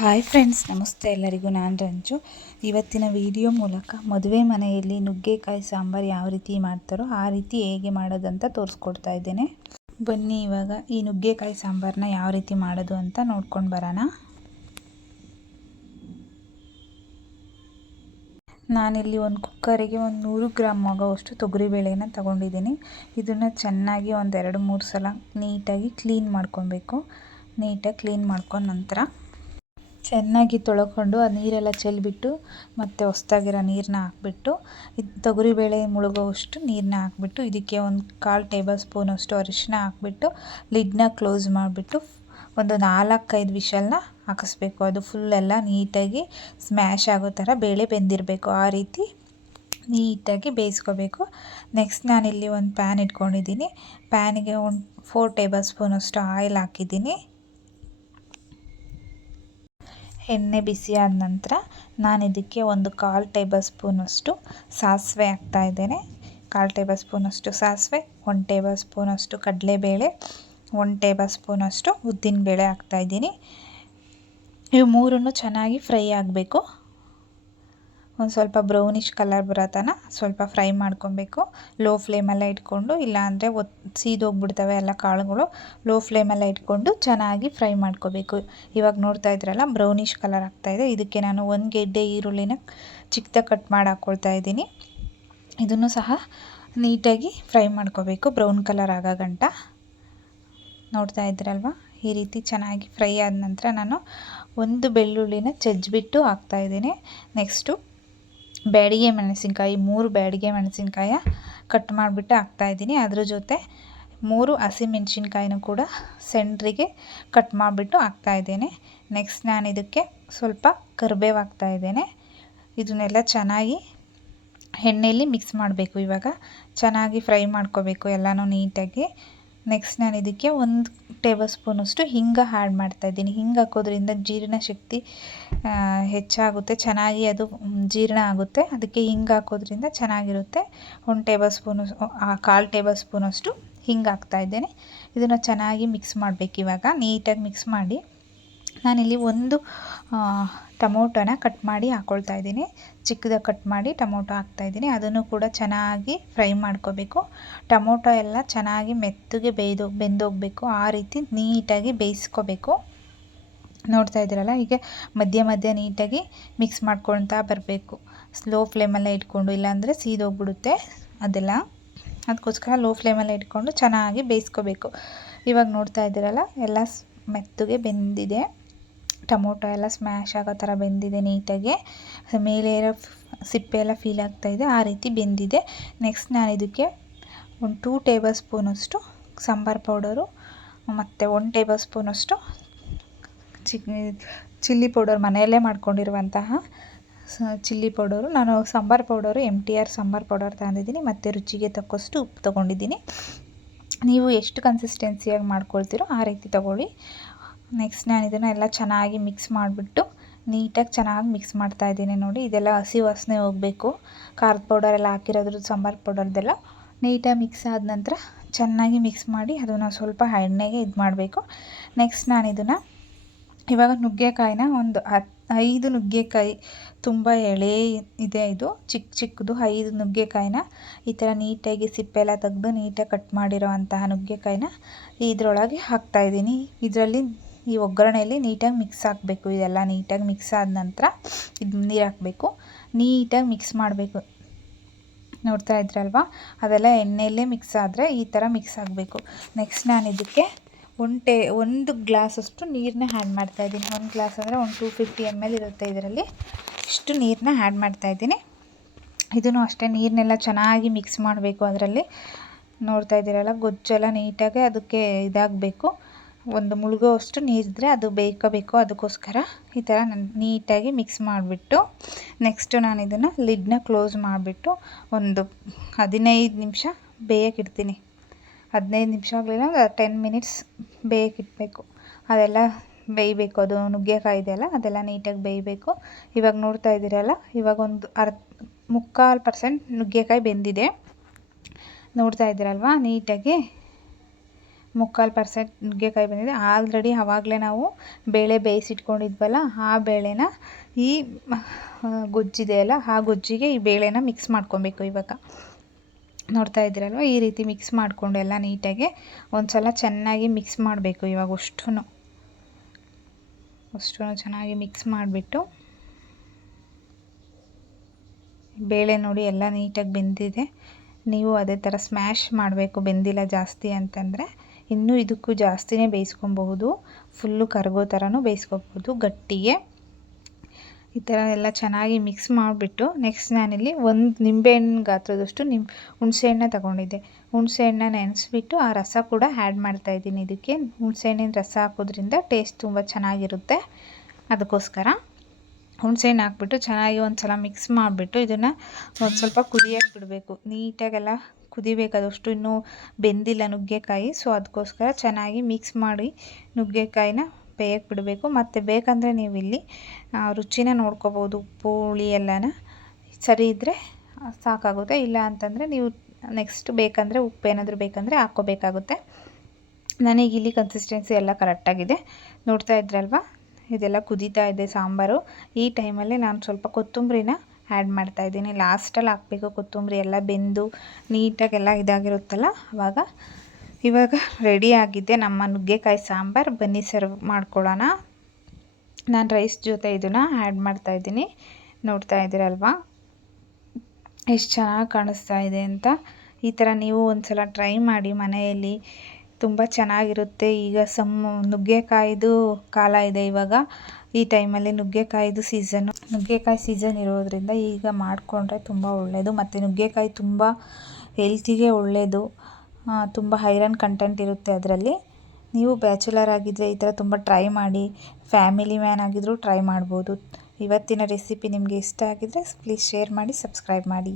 Hi friends, ನಮಸ್ತೆ ಎಲ್ಲರಿಗೂ. ನಾನು ರಂಜು. ಇವತ್ತಿನ ವಿಡಿಯೋ ಮೂಲಕ ಮದುವೆ ಮನೆಯಲ್ಲಿ ನುಗ್ಗೆಕಾಯಿ ಸಾಂಬಾರು ಯಾವ ರೀತಿ ಮಾಡ್ತಾರೋ ಆ ರೀತಿ ಹೇಗೆ ಮಾಡೋದಂತ ತೋರಿಸ್ಕೊಡ್ತಾ ಇದ್ದೇನೆ. ಬನ್ನಿ ಇವಾಗ ಈ ನುಗ್ಗೆಕಾಯಿ ಸಾಂಬಾರನ್ನ ಯಾವ ರೀತಿ ಮಾಡೋದು ಅಂತ ನೋಡ್ಕೊಂಡು ಬರೋಣ. ನಾನಿಲ್ಲಿ ಒಂದು ಕುಕ್ಕರಿಗೆ 100 ಗ್ರಾಮ್ ಆಗೋವಷ್ಟು ತೊಗರಿಬೇಳೆನ ತಗೊಂಡಿದ್ದೀನಿ. ಇದನ್ನು ಚೆನ್ನಾಗಿ ಒಂದು 2-3 ಸಲ ನೀಟಾಗಿ ಕ್ಲೀನ್ ಮಾಡ್ಕೊಬೇಕು. ನೀಟಾಗಿ ಕ್ಲೀನ್ ಮಾಡ್ಕೊಂಡು ನಂತರ ಚೆನ್ನಾಗಿ ತೊಳ್ಕೊಂಡು ಆ ನೀರೆಲ್ಲ ಚೆಲ್ಲಿಬಿಟ್ಟು ಮತ್ತು ಹೊಸ್ದಾಗಿರೋ ನೀರನ್ನ ಹಾಕ್ಬಿಟ್ಟು ತೊಗರಿಬೇಳೆ ಮುಳುಗೋವಷ್ಟು ನೀರನ್ನ ಹಾಕ್ಬಿಟ್ಟು ಇದಕ್ಕೆ ಒಂದು 1/4 ಟೇಬಲ್ ಸ್ಪೂನಷ್ಟು ಅರಿಶಿನ ಹಾಕ್ಬಿಟ್ಟು ಲಿಡ್ನ ಕ್ಲೋಸ್ ಮಾಡಿಬಿಟ್ಟು ಒಂದು 4-5 ವಿಷಲ್ನ ಹಾಕಿಸ್ಬೇಕು. ಅದು ಫುಲ್ಲೆಲ್ಲ ನೀಟಾಗಿ ಸ್ಮ್ಯಾಶ್ ಆಗೋ ಥರ ಬೇಳೆ ಬೆಂದಿರಬೇಕು. ಆ ರೀತಿ ನೀಟಾಗಿ ಬೇಯಿಸ್ಕೋಬೇಕು. ನೆಕ್ಸ್ಟ್ ನಾನಿಲ್ಲಿ ಒಂದು ಪ್ಯಾನ್ ಇಟ್ಕೊಂಡಿದ್ದೀನಿ. ಪ್ಯಾನಿಗೆ ಒಂದು 4 ಟೇಬಲ್ ಸ್ಪೂನಷ್ಟು ಆಯಿಲ್ ಹಾಕಿದ್ದೀನಿ. ಎಣ್ಣೆ ಬಿಸಿ ಆದ ನಂತರ ನಾನು ಇದಕ್ಕೆ ಒಂದು 1/4 ಟೇಬಲ್ ಸ್ಪೂನಷ್ಟು ಸಾಸಿವೆ ಹಾಕ್ತಾಯಿದ್ದೇನೆ. 1/4 ಟೇಬಲ್ ಸ್ಪೂನಷ್ಟು ಸಾಸಿವೆ, 1 ಟೇಬಲ್ ಸ್ಪೂನಷ್ಟು ಕಡಲೆಬೇಳೆ, 1 ಟೇಬಲ್ ಸ್ಪೂನಷ್ಟು ಉದ್ದಿನಬೇಳೆ ಹಾಕ್ತಾಯಿದ್ದೀನಿ. ಇವು ಮೂರನ್ನು ಚೆನ್ನಾಗಿ ಫ್ರೈ ಆಗಬೇಕು. ಒಂದು ಸ್ವಲ್ಪ ಬ್ರೌನಿಷ್ ಕಲರ್ ಬರೋ ತನಕ ಸ್ವಲ್ಪ ಫ್ರೈ ಮಾಡ್ಕೊಬೇಕು. ಲೋ ಫ್ಲೇಮಲ್ಲೇ ಇಟ್ಕೊಂಡು, ಇಲ್ಲಾಂದರೆ ಸೀದೋಗ್ಬಿಡ್ತವೆ ಎಲ್ಲ ಕಾಳುಗಳು. ಲೋ ಫ್ಲೇಮಲ್ಲೇ ಇಟ್ಕೊಂಡು ಚೆನ್ನಾಗಿ ಫ್ರೈ ಮಾಡ್ಕೋಬೇಕು. ಇವಾಗ ನೋಡ್ತಾ ಇದ್ರಲ್ಲ, ಬ್ರೌನಿಷ್ ಕಲರ್ ಆಗ್ತಾಯಿದೆ. ಇದಕ್ಕೆ ನಾನು 1 ಗೆಡ್ಡೆ ಈರುಳ್ಳಿನ ಚಿಕ್ಕದಾಗಿ ಕಟ್ ಮಾಡಿ ಹಾಕ್ಕೊಳ್ತಾ ಇದ್ದೀನಿ. ಇದನ್ನು ಸಹ ನೀಟಾಗಿ ಫ್ರೈ ಮಾಡ್ಕೋಬೇಕು, ಬ್ರೌನ್ ಕಲರ್ ಆಗೋ ಗಂಟ. ನೋಡ್ತಾ ಇದ್ರಲ್ವ, ಈ ರೀತಿ ಚೆನ್ನಾಗಿ ಫ್ರೈ ಆದ ನಂತರ ನಾನು 1 ಬೆಳ್ಳುಳ್ಳಿನ ಜಜ್ಜಿಬಿಟ್ಟು ಹಾಕ್ತಾಯಿದ್ದೀನಿ. ನೆಕ್ಸ್ಟು ಬ್ಯಾಡಗಿ ಮೆಣಸಿನ್ಕಾಯಿ, 3 ಬ್ಯಾಡಗಿ ಮೆಣಸಿನ್ಕಾಯ ಕಟ್ ಮಾಡಿಬಿಟ್ಟು ಹಾಕ್ತಾಯಿದ್ದೀನಿ. ಅದ್ರ ಜೊತೆ 3 ಹಸಿಮೆಣ್ಸಿನ್ಕಾಯಿನೂ ಕೂಡ ಸೆಂಟ್ರಿಗೆ ಕಟ್ ಮಾಡಿಬಿಟ್ಟು ಹಾಕ್ತಾಯಿದ್ದೇನೆ. ನೆಕ್ಸ್ಟ್ ನಾನು ಇದಕ್ಕೆ ಸ್ವಲ್ಪ ಕರಿಬೇವು ಹಾಕ್ತಾಯಿದ್ದೇನೆ. ಇದನ್ನೆಲ್ಲ ಚೆನ್ನಾಗಿ ಎಣ್ಣೆಯಲ್ಲಿ ಮಿಕ್ಸ್ ಮಾಡಬೇಕು. ಇವಾಗ ಚೆನ್ನಾಗಿ ಫ್ರೈ ಮಾಡ್ಕೋಬೇಕು ಎಲ್ಲನೂ ನೀಟಾಗಿ. ನೆಕ್ಸ್ಟ್ ನಾನು ಇದಕ್ಕೆ 1 ಟೇಬಲ್ ಸ್ಪೂನಷ್ಟು ಹಿಂಗ ಆ್ಯಡ್ ಮಾಡ್ತಾಯಿದ್ದೀನಿ. ಹಿಂಗೆ ಹಾಕೋದ್ರಿಂದ ಜೀರ್ಣಶಕ್ತಿ ಹೆಚ್ಚಾಗುತ್ತೆ, ಚೆನ್ನಾಗಿ ಅದು ಜೀರ್ಣ ಆಗುತ್ತೆ. ಅದಕ್ಕೆ ಹಿಂಗೆ ಹಾಕೋದ್ರಿಂದ ಚೆನ್ನಾಗಿರುತ್ತೆ. 1 ಟೇಬಲ್ ಸ್ಪೂನು 1/4 ಟೇಬಲ್ ಸ್ಪೂನಷ್ಟು ಹಿಂಗೆ ಹಾಕ್ತಾಯಿದ್ದೇನೆ. ಇದನ್ನು ಚೆನ್ನಾಗಿ ಮಿಕ್ಸ್ ಮಾಡಬೇಕು. ಇವಾಗ ನೀಟಾಗಿ ಮಿಕ್ಸ್ ಮಾಡಿ ನಾನಿಲ್ಲಿ 1 ಟೊಮೊಟೊನ ಕಟ್ ಮಾಡಿ ಹಾಕ್ಕೊಳ್ತಾ ಇದ್ದೀನಿ. ಚಿಕ್ಕದಾಗಿ ಕಟ್ ಮಾಡಿ ಟೊಮೊಟೊ ಹಾಕ್ತಾಯಿದ್ದೀನಿ. ಅದನ್ನು ಕೂಡ ಚೆನ್ನಾಗಿ ಫ್ರೈ ಮಾಡ್ಕೋಬೇಕು. ಟೊಮೊಟೊ ಎಲ್ಲ ಚೆನ್ನಾಗಿ ಮೆತ್ತಗೆ ಬೆಂದೋಗಬೇಕು. ಆ ರೀತಿ ನೀಟಾಗಿ ಬೇಯಿಸ್ಕೋಬೇಕು. ನೋಡ್ತಾ ಇದ್ದೀರಲ್ಲ, ಹೀಗೆ ಮಧ್ಯ ಮಧ್ಯ ನೀಟಾಗಿ ಮಿಕ್ಸ್ ಮಾಡ್ಕೊಳ್ತಾ ಬರಬೇಕು. ಸ್ಲೋ ಫ್ಲೇಮಲ್ಲೇ ಇಟ್ಕೊಂಡು, ಇಲ್ಲಾಂದರೆ ಸೀದೋಗ್ಬಿಡುತ್ತೆ ಅದೆಲ್ಲ. ಅದಕ್ಕೋಸ್ಕರ ಲೋ ಫ್ಲೇಮಲ್ಲೇ ಇಟ್ಕೊಂಡು ಚೆನ್ನಾಗಿ ಬೇಯಿಸ್ಕೋಬೇಕು. ಇವಾಗ ನೋಡ್ತಾ ಇದ್ದೀರಲ್ಲ, ಎಲ್ಲ ಮೆತ್ತಗೆ ಬೆಂದಿದೆ. ಟೊಮೊಟೊ ಎಲ್ಲ ಸ್ಮ್ಯಾಶ್ ಆಗೋ ಥರ ಬೆಂದಿದೆ ನೀಟಾಗಿ. ಮೇಲೆ ಇರೋ ಸಿಪ್ಪೆ ಎಲ್ಲ ಫೀಲ್ ಆಗ್ತಾಯಿದೆ, ಆ ರೀತಿ ಬೆಂದಿದೆ. ನೆಕ್ಸ್ಟ್ ನಾನು ಇದಕ್ಕೆ ಒಂದು 2 ಟೇಬಲ್ ಸ್ಪೂನಷ್ಟು ಸಾಂಬಾರು ಪೌಡರು ಮತ್ತು 1 ಟೇಬಲ್ ಸ್ಪೂನಷ್ಟು ಚಿಲ್ಲಿ ಪೌಡರ್, ಮನೆಯಲ್ಲೇ ಮಾಡ್ಕೊಂಡಿರುವಂತಹ ಚಿಲ್ಲಿ ಪೌಡರು. ನಾನು sambar powder MTR sambar powder ತಗೊಂಡಿದ್ದೀನಿ. ಮತ್ತು ರುಚಿಗೆ ತಕ್ಕಷ್ಟು ಉಪ್ಪು ತೊಗೊಂಡಿದ್ದೀನಿ. ನೀವು ಎಷ್ಟು ಕನ್ಸಿಸ್ಟೆನ್ಸಿಯಾಗಿ ಮಾಡ್ಕೊಳ್ತೀರೋ ಆ ರೀತಿ ತೊಗೊಳ್ಳಿ. ನೆಕ್ಸ್ಟ್ ನಾನು ಇದನ್ನು ಎಲ್ಲ ಚೆನ್ನಾಗಿ ಮಿಕ್ಸ್ ಮಾಡಿಬಿಟ್ಟು ನೀಟಾಗಿ ಚೆನ್ನಾಗಿ ಮಿಕ್ಸ್ ಮಾಡ್ತಾಯಿದ್ದೀನಿ. ನೋಡಿ, ಇದೆಲ್ಲ ಹಸಿ ವಾಸನೆ ಹೋಗಬೇಕು. ಖಾರದ ಪೌಡರ್ ಎಲ್ಲ ಹಾಕಿರೋದ್ರ ಸಾಂಬಾರು ಪೌಡರ್ದೆಲ್ಲ ನೀಟಾಗಿ ಮಿಕ್ಸ್ ಆದ ನಂತರ ಚೆನ್ನಾಗಿ ಮಿಕ್ಸ್ ಮಾಡಿ ಅದನ್ನು ಸ್ವಲ್ಪ ಎಣ್ಣೆಗೆ ಇದು ಮಾಡಬೇಕು. ನೆಕ್ಸ್ಟ್ ನಾನು ಇದನ್ನು ಇವಾಗ ನುಗ್ಗೆಕಾಯಿನ ಒಂದು 5 ನುಗ್ಗೆಕಾಯಿ, ತುಂಬ ಎಳೆ ಇದೆ ಇದು, ಚಿಕ್ಕದು 5 ನುಗ್ಗೆಕಾಯಿನ ಈ ಥರ ನೀಟಾಗಿ ಸಿಪ್ಪೆಲ್ಲ ತೆಗೆದು ನೀಟಾಗಿ ಕಟ್ ಮಾಡಿರೋ ಅಂತಹ ನುಗ್ಗೆಕಾಯಿನ ಇದರೊಳಗೆ ಹಾಕ್ತಾಯಿದ್ದೀನಿ. ಇದರಲ್ಲಿ ಈ ಒಗ್ಗರಣೆಯಲ್ಲಿ ನೀಟಾಗಿ ಮಿಕ್ಸ್ ಹಾಕಬೇಕು. ಇದೆಲ್ಲ ನೀಟಾಗಿ ಮಿಕ್ಸ್ ಆದ ನಂತರ ಇದು ನೀರು ಹಾಕಬೇಕು. ನೀಟಾಗಿ ಮಿಕ್ಸ್ ಮಾಡಬೇಕು. ನೋಡ್ತಾ ಇದ್ರಲ್ವ, ಅದೆಲ್ಲ ಎಣ್ಣೆಯಲ್ಲೇ ಮಿಕ್ಸ್ ಆದರೆ ಈ ಥರ ಮಿಕ್ಸ್ ಆಗಬೇಕು. ನೆಕ್ಸ್ಟ್ ನಾನು ಇದಕ್ಕೆ 1 ಗ್ಲಾಸಷ್ಟು ನೀರನ್ನ ಆ್ಯಡ್ ಮಾಡ್ತಾಯಿದ್ದೀನಿ. 1 ಗ್ಲಾಸ್ ಅಂದರೆ ಒಂದು 250 ml ಇರುತ್ತೆ ಇದರಲ್ಲಿ. ಇಷ್ಟು ನೀರನ್ನ ಆ್ಯಡ್ ಮಾಡ್ತಾಯಿದ್ದೀನಿ. ಇದನ್ನು ಅಷ್ಟೇ ನೀರನ್ನೆಲ್ಲ ಚೆನ್ನಾಗಿ ಮಿಕ್ಸ್ ಮಾಡಬೇಕು. ಅದರಲ್ಲಿ ನೋಡ್ತಾ ಇದ್ದೀರಲ್ಲ, ಗೊಜ್ಜೆಲ್ಲ ನೀಟಾಗಿ ಅದಕ್ಕೆ ಇದಾಗಬೇಕು. ಒಂದು ಮುಳುಗೋವಷ್ಟು ನೀರಿದ್ರೆ ಅದು ಬೇಯ್ಕೋಬೇಕು. ಅದಕ್ಕೋಸ್ಕರ ಈ ಥರ ನೀಟಾಗಿ ಮಿಕ್ಸ್ ಮಾಡಿಬಿಟ್ಟು ನೆಕ್ಸ್ಟು ನಾನು ಇದನ್ನು ಲಿಡ್ನ ಕ್ಲೋಸ್ ಮಾಡಿಬಿಟ್ಟು ಒಂದು 15 ನಿಮಿಷ ಬೇಯೋಕ್ಕಿಡ್ತೀನಿ. 15 ನಿಮಿಷ ಆಗಲಿಲ್ಲ, 10 ಮಿನಿಟ್ಸ್ ಬೇಯೋಕ್ಕಿಡಬೇಕು. ಅದೆಲ್ಲ ಬೇಯಬೇಕು. ಅದು ನುಗ್ಗೆಕಾಯಿ ಇದೆಯಲ್ಲ, ಅದೆಲ್ಲ ನೀಟಾಗಿ ಬೇಯಬೇಕು. ಇವಾಗ ನೋಡ್ತಾ ಇದ್ದೀರಲ್ಲ, ಇವಾಗ ಒಂದು 3/4% ನುಗ್ಗೆಕಾಯಿ ಬೆಂದಿದೆ. ನೋಡ್ತಾ ಇದ್ದೀರಲ್ವ, ನೀಟಾಗಿ 3/4% ನುಗ್ಗೆಕಾಯಿ ಬಂದಿದೆ. ಆಲ್ರೆಡಿ ಆವಾಗಲೇ ನಾವು ಬೇಳೆ ಬೇಯಿಸಿಟ್ಕೊಂಡಿದ್ವಲ್ಲ, ಆ ಬೇಳೆನ ಈ ಗೊಜ್ಜಿದೆಯಲ್ಲ ಆ ಗೊಜ್ಜಿಗೆ ಈ ಬೇಳೆನ ಮಿಕ್ಸ್ ಮಾಡ್ಕೊಬೇಕು. ಇವಾಗ ನೋಡ್ತಾ ಇದ್ದೀರಲ್ವ, ಈ ರೀತಿ ಮಿಕ್ಸ್ ಮಾಡಿಕೊಂಡು ಎಲ್ಲ ನೀಟಾಗಿ ಒಂದು ಸಲ ಚೆನ್ನಾಗಿ ಮಿಕ್ಸ್ ಮಾಡಬೇಕು. ಇವಾಗ ಅಷ್ಟೂ ಚೆನ್ನಾಗಿ ಮಿಕ್ಸ್ ಮಾಡಿಬಿಟ್ಟು, ಬೇಳೆ ನೋಡಿ ಎಲ್ಲ ನೀಟಾಗಿ ಬೆಂದಿದೆ. ನೀವು ಅದೇ ಥರ ಸ್ಮ್ಯಾಶ್ ಮಾಡಬೇಕು, ಬೆಂದಿಲ್ಲ ಜಾಸ್ತಿ ಅಂತಂದರೆ ಇನ್ನೂ ಇದಕ್ಕೂ ಜಾಸ್ತಿನೇ ಬೇಯಿಸ್ಕೊಬಹುದು. ಫುಲ್ಲು ಕರಗೋ ಥರನೂ ಬೇಯಿಸ್ಕೊಬೋದು ಗಟ್ಟಿಗೆ. ಈ ಥರ ಎಲ್ಲ ಚೆನ್ನಾಗಿ ಮಿಕ್ಸ್ ಮಾಡಿಬಿಟ್ಟು, ನೆಕ್ಸ್ಟ್ ನಾನಿಲ್ಲಿ ಒಂದು ನಿಂಬೆಹಣ್ಣು ಗಾತ್ರದಷ್ಟು ಹುಣಸೆಹಣ್ಣ ತಗೊಂಡಿದ್ದೆ. ಹುಣಸೆಹಣ್ಣ ನೆನೆಸ್ಬಿಟ್ಟು ಆ ರಸ ಕೂಡ ಆ್ಯಡ್ ಮಾಡ್ತಾಯಿದ್ದೀನಿ ಇದಕ್ಕೆ. ಹುಣಸೆಹಣ್ಣಿನ ರಸ ಹಾಕೋದ್ರಿಂದ ಟೇಸ್ಟ್ ತುಂಬ ಚೆನ್ನಾಗಿರುತ್ತೆ. ಅದಕ್ಕೋಸ್ಕರ ಹುಣಸೆಹಣ್ಣು ಹಾಕ್ಬಿಟ್ಟು ಚೆನ್ನಾಗಿ ಒಂದು ಸಲ ಮಿಕ್ಸ್ ಮಾಡಿಬಿಟ್ಟು ಇದನ್ನು ಒಂದು ಸ್ವಲ್ಪ ಕುದಿಯೋಕ್ಕೆ ಬಿಡಬೇಕು. ನೀಟಾಗೆಲ್ಲ ಕುದಿಬೇಕಾದಷ್ಟು, ಇನ್ನೂ ಬೆಂದಿಲ್ಲ ನುಗ್ಗೆಕಾಯಿ. ಸೊ ಅದಕ್ಕೋಸ್ಕರ ಚೆನ್ನಾಗಿ ಮಿಕ್ಸ್ ಮಾಡಿ ನುಗ್ಗೆಕಾಯಿನ ಬೇಯಕ್ಕೆ ಬಿಡಬೇಕು. ಮತ್ತು ಬೇಕಂದರೆ ನೀವು ಇಲ್ಲಿ ರುಚಿನ ನೋಡ್ಕೋಬೋದು. ಉಪ್ಪು ಹುಳಿ ಎಲ್ಲನ ಸರಿ ಇದ್ದರೆ ಸಾಕಾಗುತ್ತೆ. ಇಲ್ಲ ಅಂತಂದರೆ ನೀವು ನೆಕ್ಸ್ಟ್ ಬೇಕಂದರೆ ಉಪ್ಪೇನಾದರೂ ಬೇಕಂದರೆ ಹಾಕ್ಕೋಬೇಕಾಗುತ್ತೆ. ನನಗಿಲ್ಲಿ ಕನ್ಸಿಸ್ಟೆನ್ಸಿ ಎಲ್ಲ ಕರೆಕ್ಟಾಗಿದೆ. ನೋಡ್ತಾ ಇದ್ರಲ್ವ, ಇದೆಲ್ಲ ಕುದೀತಾ ಇದೆ ಸಾಂಬಾರು. ಈ ಟೈಮಲ್ಲಿ ನಾನು ಸ್ವಲ್ಪ ಕೊತ್ತಂಬರಿನ ಆ್ಯಡ್ ಮಾಡ್ತಾಯಿದ್ದೀನಿ. ಲಾಸ್ಟಲ್ಲಿ ಹಾಕಬೇಕು ಕೊತ್ತಂಬರಿ, ಎಲ್ಲ ಬೆಂದು ನೀಟಾಗೆಲ್ಲ ಇದಾಗಿರುತ್ತಲ್ಲ ಆವಾಗ. ಇವಾಗ ರೆಡಿ ಆಗಿದೆ ನಮ್ಮ ನುಗ್ಗೆಕಾಯಿ ಸಾಂಬಾರು. ಬನ್ನಿ ಸರ್ವ್ ಮಾಡ್ಕೊಳ್ಳೋಣ. ನಾನು ರೈಸ್ ಜೊತೆ ಇದನ್ನು ಆ್ಯಡ್ ಮಾಡ್ತಾಯಿದ್ದೀನಿ. ನೋಡ್ತಾ ಇದ್ದೀರಲ್ವ ಎಷ್ಟು ಚೆನ್ನಾಗಿ ಕಾಣಿಸ್ತಾ ಇದೆ ಅಂತ. ಈ ಥರ ನೀವು ಒಂದು ಸಲ ಟ್ರೈ ಮಾಡಿ ಮನೆಯಲ್ಲಿ, ತುಂಬ ಚೆನ್ನಾಗಿರುತ್ತೆ. ಈಗ ನುಗ್ಗೆಕಾಯಿದು ಕಾಲ ಇದೆ ಇವಾಗ. ಈ ಟೈಮಲ್ಲಿ ನುಗ್ಗೆಕಾಯಿದು ನುಗ್ಗೆಕಾಯಿ ಸೀಸನ್ ಇರೋದ್ರಿಂದ ಈಗ ಮಾಡಿಕೊಂಡ್ರೆ ತುಂಬ ಒಳ್ಳೆಯದು. ಮತ್ತು ನುಗ್ಗೆಕಾಯಿ ತುಂಬ ಹೆಲ್ತಿಗೆ ಒಳ್ಳೆಯದು. ತುಂಬ ಐರನ್ ಕಂಟೆಂಟ್ ಇರುತ್ತೆ ಅದರಲ್ಲಿ. ನೀವು ಬ್ಯಾಚುಲರ್ ಆಗಿದ್ದರೆ ಈ ಥರ ತುಂಬ ಟ್ರೈ ಮಾಡಿ. ಫ್ಯಾಮಿಲಿ ಮ್ಯಾನ್ ಆಗಿದ್ದರೂ ಟ್ರೈ ಮಾಡ್ಬೋದು. ಇವತ್ತಿನ ರೆಸಿಪಿ ನಿಮಗೆ ಇಷ್ಟ ಆಗಿದ್ದರೆ ಪ್ಲೀಸ್ ಶೇರ್ ಮಾಡಿ, ಸಬ್ಸ್ಕ್ರೈಬ್ ಮಾಡಿ.